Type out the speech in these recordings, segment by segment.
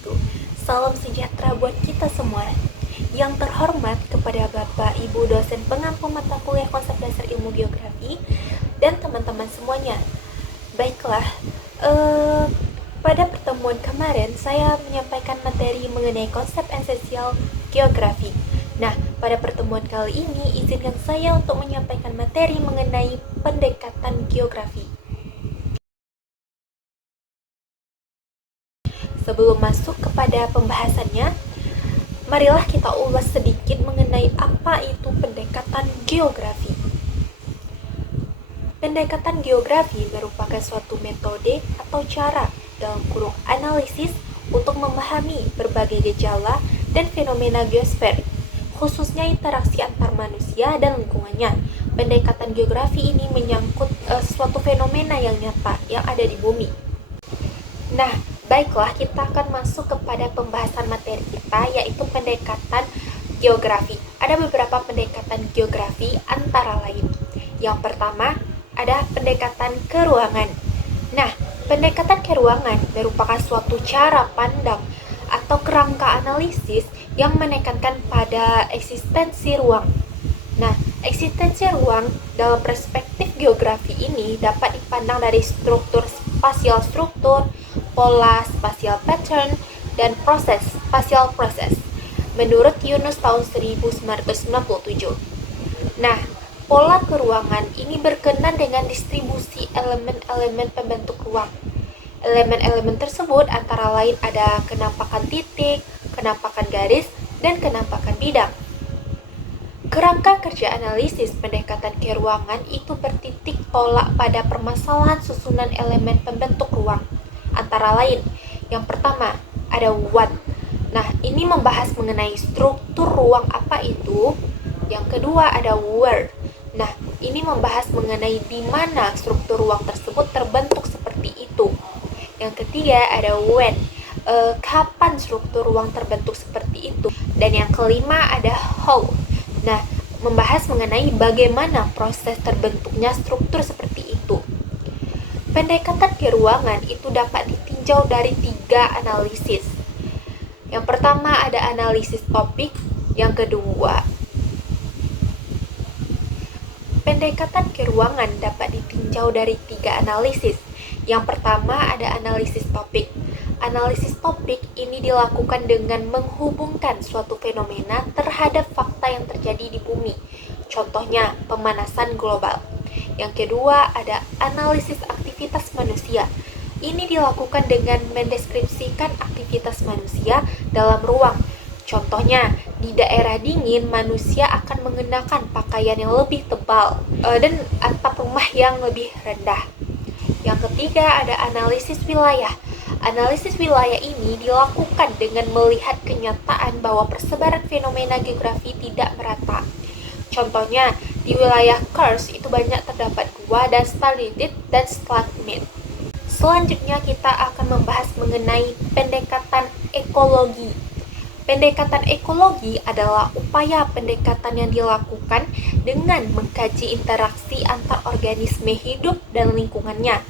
wabarakatuh. Salam sejahtera buat kita semua. Yang terhormat kepada Bapak Ibu dosen pengampu mata kuliah konsep dasar ilmu geografi dan teman-teman semuanya. Baiklah, pada pertemuan kemarin saya menyampaikan materi mengenai konsep esensial geografi. Nah, pada pertemuan kali ini izinkan saya untuk menyampaikan materi mengenai pendekatan geografi. Sebelum masuk kepada pembahasannya, marilah kita ulas sedikit mengenai apa itu pendekatan geografi. Pendekatan geografi merupakan suatu metode atau cara dalam kurung analisis untuk memahami berbagai gejala dan fenomena geosfer, khususnya interaksi antar manusia dan lingkungannya. Pendekatan geografi ini menyangkut suatu fenomena yang nyata yang ada di bumi. Nah, baiklah, kita akan masuk kepada pembahasan materi kita, yaitu pendekatan geografi. Ada beberapa pendekatan geografi antara lain. Yang pertama, ada pendekatan keruangan. Nah, pendekatan keruangan merupakan suatu cara pandang atau kerangka analisis yang menekankan pada eksistensi ruang. Nah, eksistensi ruang dalam perspektif geografi ini dapat dipandang dari struktur spasial struktur, pola spasial pattern, dan proses spasial proses, menurut Yunus tahun 1997. Nah, pola keruangan ini berkenan dengan distribusi elemen-elemen pembentuk ruang. Elemen-elemen tersebut antara lain ada kenampakan titik, kenampakan garis, dan kenampakan bidang. Kerangka kerja analisis pendekatan keruangan itu bertitik tolak pada permasalahan susunan elemen pembentuk ruang. Antara lain, yang pertama ada what. Nah, ini membahas mengenai struktur ruang apa itu. Yang kedua ada where. Nah, ini membahas mengenai di mana struktur ruang tersebut terbentuk seperti itu. Yang ketiga ada when. Kapan struktur ruang terbentuk seperti itu. Dan yang kelima ada how. Nah, membahas mengenai bagaimana proses terbentuknya struktur seperti itu. Pendekatan keruangan itu dapat ditinjau dari 3 analisis. Yang pertama ada analisis topik, yang kedua pendekatan keruangan dapat ditinjau dari 3 analisis. Yang pertama ada analisis topik. Analisis topik ini dilakukan dengan menghubungkan suatu fenomena terhadap fakta yang terjadi di bumi. Contohnya, pemanasan global. Yang kedua, ada analisis aktivitas manusia. Ini dilakukan dengan mendeskripsikan aktivitas manusia dalam ruang. Contohnya, di daerah dingin, manusia akan mengenakan pakaian yang lebih tebal dan atap rumah yang lebih rendah. Yang ketiga, ada analisis wilayah. Analisis wilayah ini dilakukan dengan melihat kenyataan bahwa persebaran fenomena geografi tidak merata. Contohnya, di wilayah Kars itu banyak terdapat gua dan stalagtit dan stalagmit. Selanjutnya kita akan membahas mengenai pendekatan ekologi. Pendekatan ekologi adalah upaya pendekatan yang dilakukan dengan mengkaji interaksi antar organisme hidup dan lingkungannya.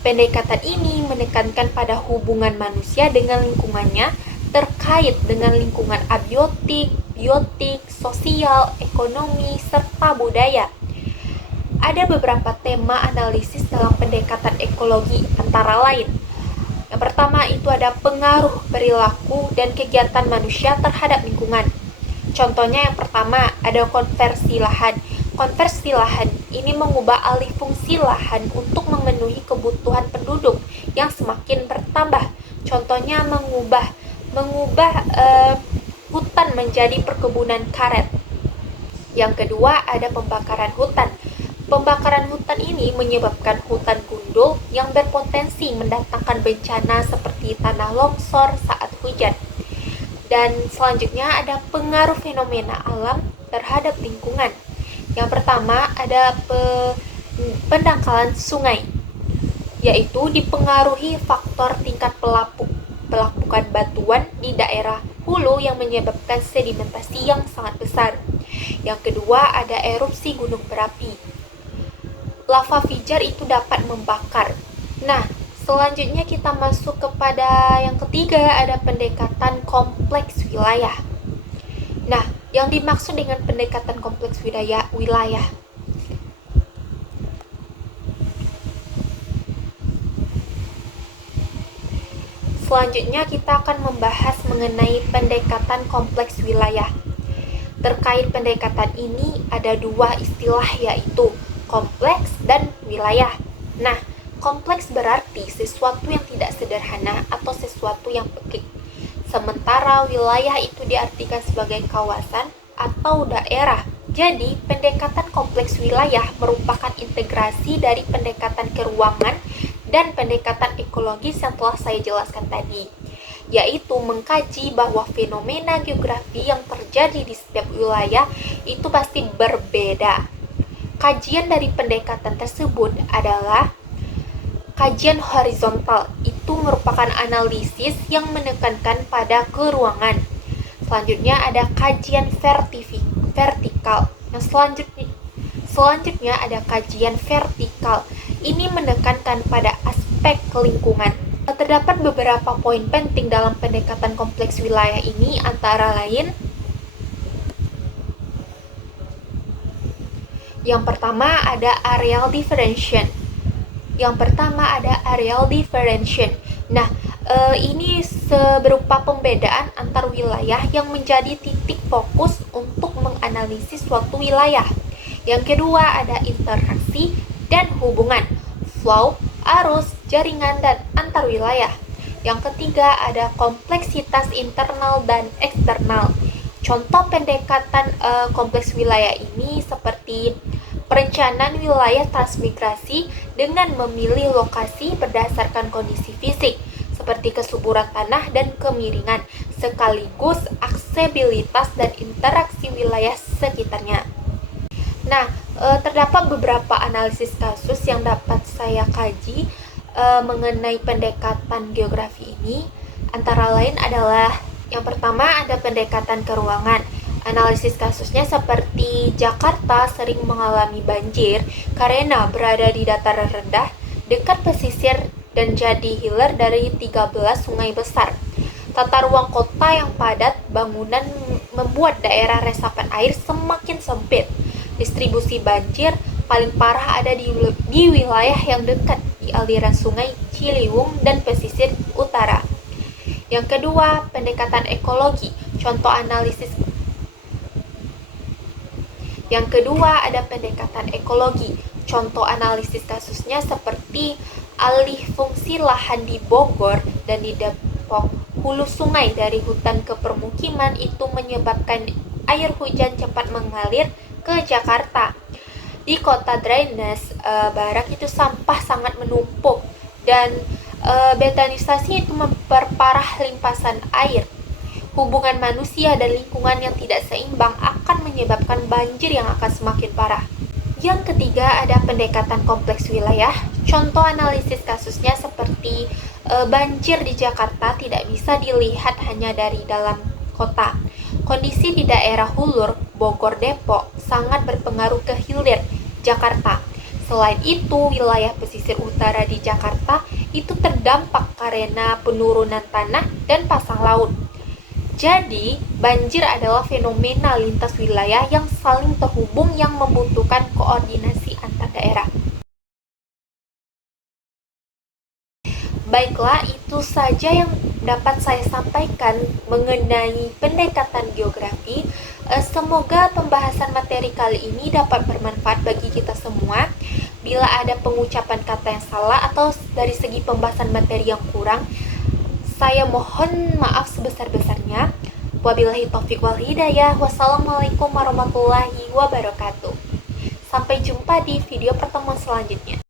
Pendekatan ini menekankan pada hubungan manusia dengan lingkungannya terkait dengan lingkungan abiotik, biotik, sosial, ekonomi, serta budaya. Ada beberapa tema analisis dalam pendekatan ekologi antara lain. Yang pertama itu ada pengaruh perilaku dan kegiatan manusia terhadap lingkungan. Contohnya yang pertama ada konversi lahan. Konversi lahan ini mengubah alih fungsi lahan untuk memenuhi kebutuhan penduduk yang semakin bertambah. Contohnya mengubah hutan menjadi perkebunan karet. Yang kedua ada pembakaran hutan. Pembakaran hutan ini menyebabkan hutan gundul yang berpotensi mendatangkan bencana seperti tanah longsor saat hujan. Dan selanjutnya ada pengaruh fenomena alam terhadap lingkungan. Yang pertama ada pendangkalan sungai, yaitu dipengaruhi faktor tingkat pelapukan batuan di daerah hulu yang menyebabkan sedimentasi yang sangat besar. Yang kedua ada erupsi gunung berapi. Lava pijar itu dapat membakar. Nah, Selanjutnya kita masuk kepada yang ketiga, ada pendekatan kompleks wilayah. Nah, yang dimaksud dengan pendekatan kompleks wilayah selanjutnya kita akan membahas mengenai pendekatan kompleks wilayah. Terkait pendekatan ini ada dua istilah, yaitu kompleks dan wilayah. Nah, kompleks berarti sesuatu yang tidak sederhana atau sesuatu yang pekik. Sementara wilayah itu diartikan sebagai kawasan atau daerah. Jadi, pendekatan kompleks wilayah merupakan integrasi dari pendekatan keruangan dan pendekatan ekologis yang telah saya jelaskan tadi, yaitu mengkaji bahwa fenomena geografi yang terjadi di setiap wilayah itu pasti berbeda. Kajian dari pendekatan tersebut adalah kajian horizontal, itu merupakan analisis yang menekankan pada keruangan. Selanjutnya ada kajian vertikal. Yang selanjutnya ada kajian vertikal. Ini menekankan pada aspek lingkungan. Terdapat beberapa poin penting dalam pendekatan kompleks wilayah ini, antara lain yang pertama ada areal differentiation. Nah, ini berupa pembedaan antar wilayah yang menjadi titik fokus untuk menganalisis suatu wilayah. Yang kedua ada interaksi dan hubungan, flow, arus, jaringan, dan antar wilayah. Yang ketiga ada kompleksitas internal dan eksternal. Contoh pendekatan kompleks wilayah ini seperti perencanaan wilayah transmigrasi dengan memilih lokasi berdasarkan kondisi fisik seperti kesuburan tanah dan kemiringan, sekaligus aksesibilitas dan interaksi wilayah sekitarnya. Nah, terdapat beberapa analisis kasus yang dapat saya kaji mengenai pendekatan geografi ini. Antara lain adalah yang pertama ada pendekatan keruangan. Analisis kasusnya seperti Jakarta sering mengalami banjir karena berada di dataran rendah, dekat pesisir dan jadi hilir dari 13 sungai besar. Tata ruang kota yang padat bangunan membuat daerah resapan air semakin sempit. Distribusi banjir paling parah ada di wilayah yang dekat di aliran sungai Ciliwung dan pesisir utara. Yang kedua, pendekatan ekologi. Yang kedua ada pendekatan ekologi. Contoh analisis kasusnya seperti alih fungsi lahan di Bogor dan di Depok. Hulu sungai dari hutan ke permukiman itu menyebabkan air hujan cepat mengalir ke Jakarta. Di kota drainase barak itu sampah sangat menumpuk dan betonisasi itu memperparah limpasan air. Hubungan manusia dan lingkungan yang tidak seimbang akan menyebabkan banjir yang akan semakin parah. Yang ketiga ada pendekatan kompleks wilayah. Contoh analisis kasusnya seperti banjir di Jakarta tidak bisa dilihat hanya dari dalam kota. Kondisi di daerah hulur, Bogor, Depok sangat berpengaruh ke hilir Jakarta. Selain itu, wilayah pesisir utara di Jakarta itu terdampak karena penurunan tanah dan pasang laut. Jadi, banjir adalah fenomena lintas wilayah yang saling terhubung yang membutuhkan koordinasi antar daerah. Baiklah, itu saja yang dapat saya sampaikan mengenai pendekatan geografi. Semoga pembahasan materi kali ini dapat bermanfaat bagi kita semua. Bila ada pengucapan kata yang salah atau dari segi pembahasan materi yang kurang, saya mohon maaf sebesar-besarnya. Wabillahi taufiq wal hidayah. Wassalamualaikum warahmatullahi wabarakatuh. Sampai jumpa di video pertemuan selanjutnya.